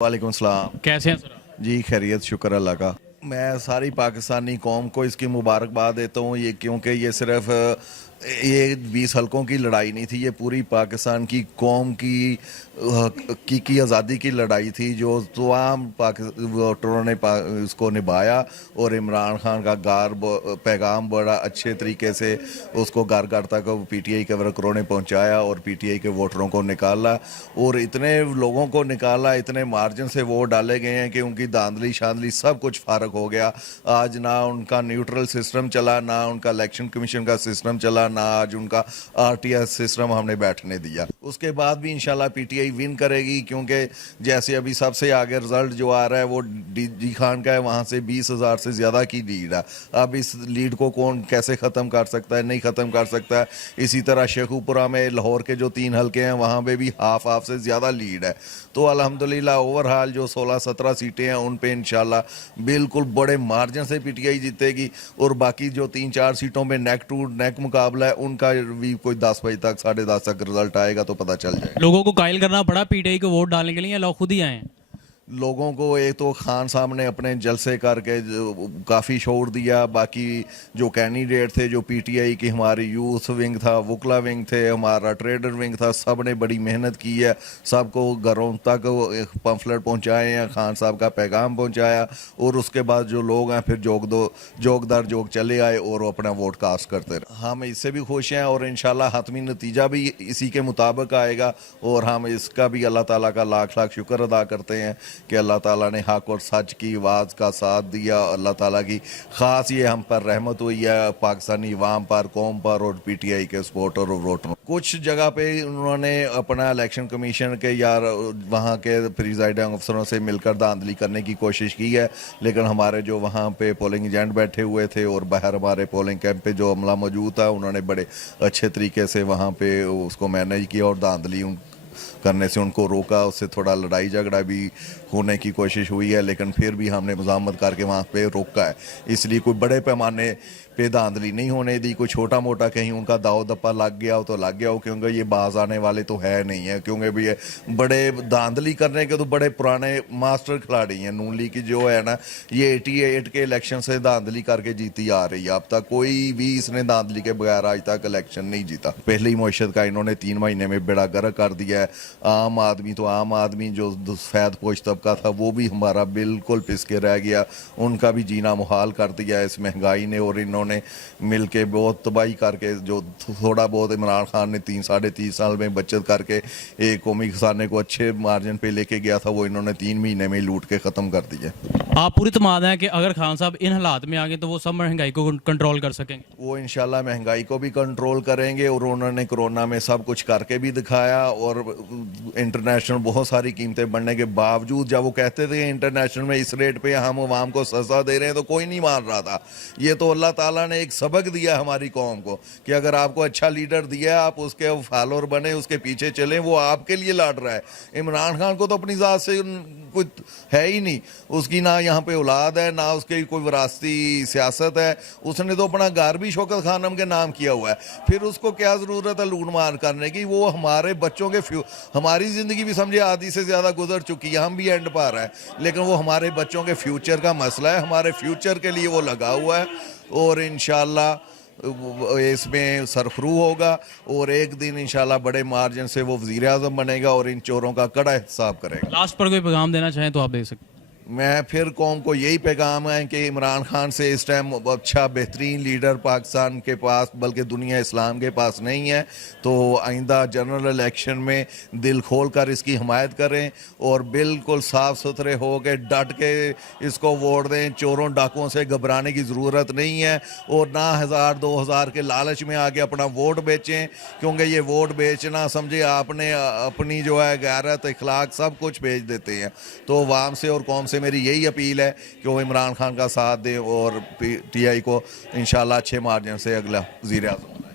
वालेकुम सलाम। कैसे हैं सर आप? जी खैरियत, शुक्र अल्लाह का। मैं सारी पाकिस्तानी कौम को इसकी मुबारकबाद देता हूँ, ये क्योंकि ये सिर्फ ये 20 हलकों की लड़ाई नहीं थी, ये पूरी पाकिस्तान की कौम की आज़ादी की लड़ाई थी, जो तमाम वोटरों ने इसको निभाया। और इमरान खान का पैगाम बड़ा अच्छे तरीके से उसको घर घर तक पीटीआई के वर्करों ने पहुंचाया और पीटीआई के वोटरों को निकाला और इतने लोगों को निकाला, इतने मार्जिन से वोट डाले गए हैं कि उनकी धांधली शांधली सब कुछ फारग हो गया। आज ना उनका न्यूट्रल सिस्टम चला, ना उनका इलेक्शन कमीशन का सिस्टम चला, ना आज उनका आरटीआई सिस्टम हमने बैठने दिया। उसके बाद भी इंशाल्लाह पीटीआई विन करेगी, क्योंकि जैसे अभी सबसे आगे रिजल्ट जो आ रहा है वो डी खान का है, वहाँ से 20,000 से ज़्यादा की लीड है। अब इस लीड को कौन कैसे ख़त्म कर सकता है, नहीं ख़त्म कर सकता है। इसी तरह शेखुपुरा में लाहौर के जो 3 हलके हैं वहाँ पे भी हाफ से ज़्यादा लीड है। तो अल्हम्दुलिल्लाह ओवरऑल जो 16-17 सीटें हैं उन पे इंशाल्लाह बिल्कुल बड़े मार्जिन से पीटीआई जीतेगी और बाकी जो 3-4 सीटों पे नेक टू नेक मुकाबला है उनका भी कोई 10 बजे तक 10:30 तक रिजल्ट आएगा तो पता चल जाएगा। लोगों को कायल करना पड़ा पीटीआई को वोट डालने के लिए या लोग खुद ही आए हैं? लोगों को एक तो खान साहब ने अपने जलसे करके काफ़ी छोड़ दिया, बाकी जो कैंडिडेट थे, जो पीटीआई की हमारी यूथ विंग था, वुकला विंग थे, हमारा ट्रेडर विंग था, सब ने बड़ी मेहनत की है, सबको घरों तक पम्फलेट पहुंचाए हैं, खान साहब का पैगाम पहुंचाया और उसके बाद जो लोग हैं फिर जोग दर जोग चले आए और वो अपना वोट कास्ट करते रहे। हम इससे भी खुश हैं और इंशाल्लाह हतमी नतीजा भी इसी के मुताबिक आएगा और हम इसका भी अल्लाह ताला का लाख लाख शुक्र अदा करते हैं कि अल्लाह ताला ने हक और सच की आवाज़ का साथ दिया। अल्लाह ताला की ख़ास ये हम पर रहमत हुई है, पाकिस्तानी अवाम पर, कौम पर और पीटीआई के सपोर्टर और वोटरों। कुछ जगह पे उन्होंने अपना इलेक्शन कमीशन के या वहाँ के प्रिजाइडिंग अफसरों से मिलकर धांधली करने की कोशिश की है, लेकिन हमारे जो वहाँ पे पोलिंग एजेंट बैठे हुए थे और बाहर हमारे पोलिंग कैंप पे जो अमला मौजूद था उन्होंने बड़े अच्छे तरीके से वहाँ पे उसको मैनेज किया और धांधली करने से उनको रोका। उससे थोड़ा लड़ाई झगड़ा भी होने की कोशिश हुई है, लेकिन फिर भी हमने मज़ामत करके वहाँ पे रोका है। इसलिए कोई बड़े पैमाने पे धांधली नहीं होने दी। कोई छोटा मोटा कहीं उनका दाव दप्पा लग गया हो तो लग गया हो, क्योंकि ये बाज आने वाले तो है नहीं है, क्योंकि भी ये बड़े धांधली करने के तो बड़े पुराने मास्टर खिलाड़ी हैं। नून लीग की जो है ना, ये 88 के इलेक्शन से धांधली करके जीती आ रही है। अब तक कोई भी इसने धांधली के बगैर आज तक इलेक्शन नहीं जीता। पहले ही मुआशरत का इन्होंने 3 महीने में बेड़ा गर्क कर दिया है। आम आदमी तो आम आदमी जो सफेद पोश तबका था वो भी हमारा बिल्कुल पिस के रह गया, उनका भी जीना मुहाल कर दिया इस महंगाई ने। और इन्होंने मिल के बहुत तबाही करके जो थोड़ा बहुत इमरान खान ने 3-3.5 साल में बचत करके एक कौमी खजाने को अच्छे मार्जिन पे लेके गया था, वो इन्होंने 3 महीने में लूट के ख़त्म कर दिया। आप पूरी तमाद हैं कि अगर खान साहब इन हालात में आ गए तो वो सब महंगाई को कंट्रोल कर सकेंगे? वो इंशाल्लाह महंगाई को भी कंट्रोल करेंगे और उन्होंने कोरोना में सब कुछ करके भी दिखाया। और इंटरनेशनल बहुत सारी कीमतें बढ़ने के बावजूद जब वो कहते थे इंटरनेशनल में इस रेट पे हम अवाम को सजा दे रहे हैं तो कोई नहीं मान रहा था। ये तो अल्लाह ताला ने एक सबक दिया हमारी कौम को कि अगर आपको अच्छा लीडर दिया आप उसके फॉलोअर बने, उसके पीछे चलें, वो आपके लिए लड़ रहा है। इमरान खान को तो अपनी ज़ात से कुछ है ही नहीं, उसकी ना यहाँ पे औलाद है, ना उसकी कोई विरासती सियासत है। उसने तो अपना घर भी शौकत खानम के नाम किया हुआ है, फिर उसको क्या ज़रूरत है लूट मार करने की। वो हमारे बच्चों के हमारी ज़िंदगी भी समझे आधी से ज़्यादा गुजर चुकी है, हम भी एंड पर हैं, लेकिन वो हमारे बच्चों के फ्यूचर का मसला है, हमारे फ्यूचर के लिए वो लगा हुआ है और इंशाल्लाह इसमें सरफरू होगा और एक दिन इंशाल्लाह बड़े मार्जिन से वो वज़ीर आज़म बनेगा और इन चोरों का कड़ा हिसाब करेगा। लास्ट पर कोई पैगाम देना चाहें तो आप दे सकते हैं। मैं फिर कौम को यही पैगाम है कि इमरान खान से इस टाइम अच्छा बेहतरीन लीडर पाकिस्तान के पास बल्कि दुनिया इस्लाम के पास नहीं है, तो आइंदा जनरल इलेक्शन में दिल खोल कर इसकी हमायत करें और बिल्कुल साफ़ सुथरे हो के डट के इसको वोट दें। चोरों डाकुओं से घबराने की ज़रूरत नहीं है और ना 1000-2000 के लालच में आके अपना वोट बेचें, क्योंकि ये वोट बेचना समझे आपने अपनी जो है गैरत इखलाक सब कुछ बेच देते हैं। तो अवाम से और कौम से मेरी यही अपील है कि वो इमरान खान का साथ दें और पीटीआई को इंशाल्लाह अच्छे मार्जिन से अगला वज़ीर आज़म